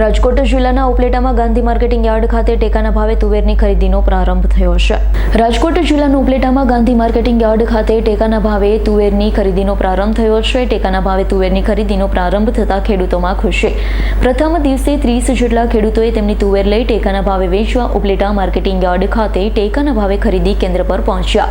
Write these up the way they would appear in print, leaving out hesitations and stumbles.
રાજકોટ જિલ્લાના ઉપલેટામાં Gandhi marketing yard ખાતે ટેકાના ભાવે તુવેરની ખરીદીનો પ્રારંભ થયો છે। રાજકોટ જિલ્લાના ઉપલેટામાં ગાંધી માર્કેટિંગ યાર્ડ ખાતે ટેકાના ભાવે તુવેરની ખરીદીનો પ્રારંભ થયો છે। ટેકાના ભાવે તુવેરની ખરીદીનો પ્રારંભ થતાં ખેડૂતોમાં ખુશી। પ્રથમ દિવસે 30 જેટલા ખેડૂતોએ તેમની તુવેર લઈ ટેકાના ભાવે વેચવા ઉપલેટા માર્કેટિંગ યાર્ડ ખાતે ટેકાના ભાવે ખરીદી કેન્દ્ર પર પહોંચ્યા।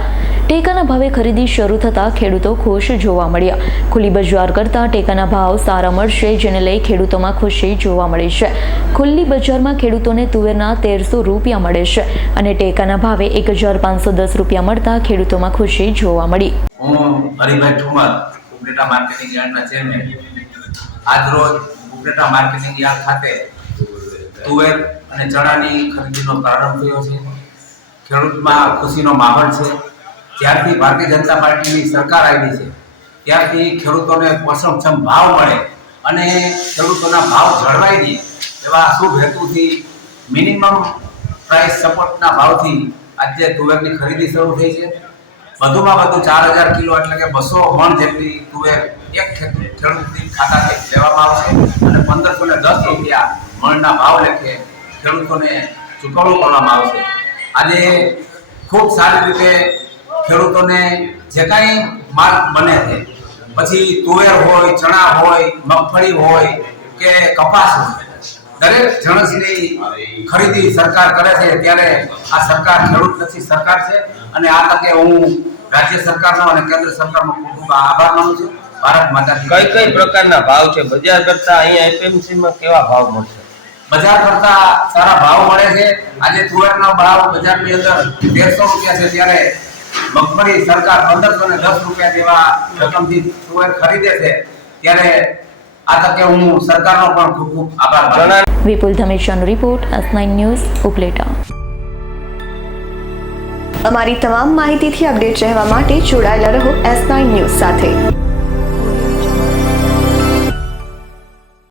ટેકાના ભાવે ખરીદી શરૂ થતાં ખેડૂતો ખુશ જોવા મળ્યા। ખુલ્લી બજાર કરતાં ટેકાના ભાવ સારા મળશે, જેને લઈ ખેડૂતોમાં ખુશી જોવા મળી છે। ખુલ્લી બજારમાં ખેડૂતોને તુવેરના 1300 રૂપિયા મળે છે અને ટેકાના ભાવે 1510 રૂપિયા મળતા ખેડૂતોમાં ખુશી જોવા મળી। હું હરિભાઈ ઠુમર, ઉપલેટા માર્કેટિંગ યાર્ડના ચેરમેન, આજરોજ ઉપલેટા માર્કેટિંગ યાર્ડ ખાતે તુવેર અને ચણાની ખરીદીનો પ્રારંભ થયો છે। ખેડૂતમાં ખુશીનો માહોલ છે। જ્યારથી ભારતીય જનતા પાર્ટીની સરકાર આવી છે ત્યારથી ખેડૂતોને પોષણક્ષમ ભાવ મળે અને ખેડૂતોના ભાવ જળવાઈ રહે એવા શુભ હેતુથી મિનિમમ પ્રાઇસ સપોર્ટના ભાવથી આજે તુવેરની ખરીદી શરૂ થઈ છે। વધુમાં વધુ 4000 કિલો એટલે કે 200 મણ જેટલી તુવેર એક ખેડૂતની ખાતાથી લેવામાં આવશે અને 1510 રૂપિયા મણના ભાવ લેખે ખેડૂતોને ચૂકવણું કરવામાં આવશે। આજે ખૂબ સારી રીતે ખેડૂતોને જે કાંઈ માલ બને છે, પછી તુવેર હોય, ચણા હોય, મગફળી હોય કે કપાસ હોય, દરેક જણસની ખરીદી સરકાર કરે છે। ત્યારે આ સરકાર ખેડૂતલક્ષી સરકાર છે અને આ તકે હું રાજ્ય સરકારનો અને કેન્દ્ર સરકારનો ખૂબ આભાર માનું છું। ભારત માતા કી કઈ પ્રકારના ભાવ છે? બજાર કરતા અહીંયા એપીએમસી માં કેવા ભાવ મળશે? બજાર કરતા સારા ભાવ મળે છે। આજે તુવેરનો ભાવ બજારની અંદર 1300 રૂપિયા છે, ત્યારે મગફળી સરકાર 1510 રૂપિયા જેવા રકમથી તુવેર ખરીદે છે। ત્યારે આ તકે હું સરકારનો પણ ખૂબ ખૂબ આભાર માનું છું। વિપુલ ધમેશાનો રિપોર્ટ, S9 ન્યૂઝ, ઉપલેટા। અમારી તમામ માહિતીથી અપડેટ રહેવા માટે જોડાયેલા રહો S9 ન્યૂઝ સાથે।